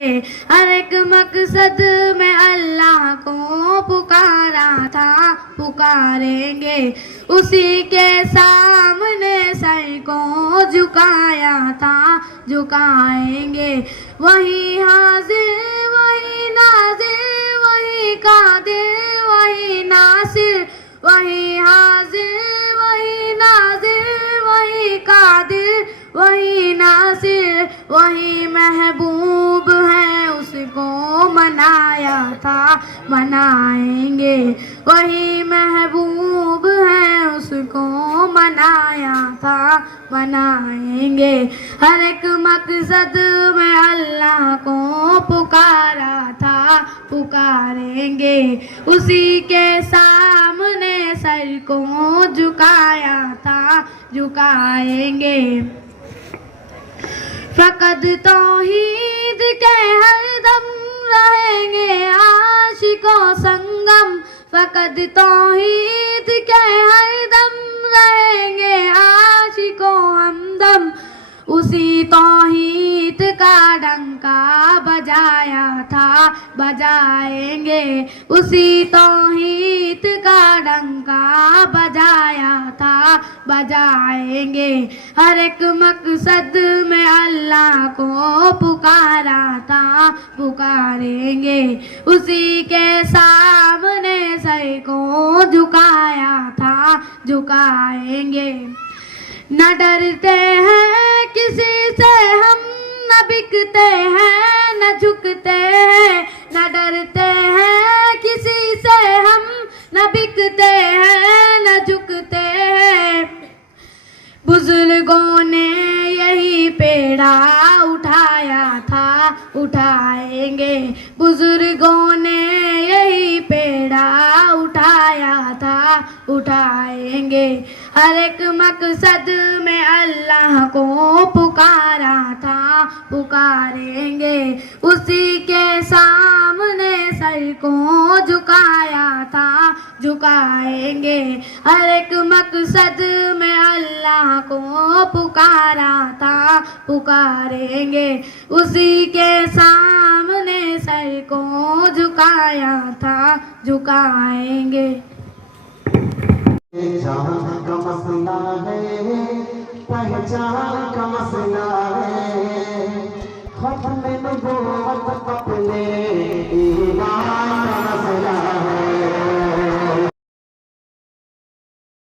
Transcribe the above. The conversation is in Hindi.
हर एक मकसद में अल्लाह को पुकारा था, पुकारेंगे उसी के सामने सर को झुकाया था, झुकाएंगे। वही हाजिर वही नाजिर वही कादिर वही नासिर, वही हाजिर वही नाजिर वही कादिर वही नासिर, वही महबूब है उसको मनाया था, मनाएंगे। वही महबूब है उसको मनाया था, मनाएंगे। हर एक मकसद में अल्लाह को पुकारा था, पुकारेंगे उसी के सामने सर को झुकाया था, झुकाएंगे। फ़क़त तौहीद के हरदम रहेंगे आशिकों संगम, फ़क़त तौहीद के हरदम रहेंगे आशिकों हमदम। उसी तौहीद का डंका बजाया था, बजाएंगे। उसी तौहीद का डंका बजाया था, बजाएंगे। हर एक मकसद में अल्लाह को पुकारा था, पुकारेंगे उसी के सामने सर को झुकाया था, झुकाएंगे। न डरते हैं किसी से हम, न बिकते हैं न झुकते हैं। न डरते हैं किसी से हम, न बिकते हैं न झुकते हैं। बुजुर्गों ने यही पेड़ा उठाया था, उठाएंगे। बुजुर्गों ने यही पेड़ा उठाया था, उठाएंगे। हर एक मकसद में अल्लाह को पुकारा था, पुकारेंगे उसी के सामने सर को झुकाया था, झुकाएंगे। हर एक मकसद में अल्लाह को पुकारा था, पुकारेंगे उसी के सामने सर को झुकाया था, झुकाएंगे। पहचान का मसला है, पहचान का मसला है। खत्म नबूवत अपने ईमान का मसला है।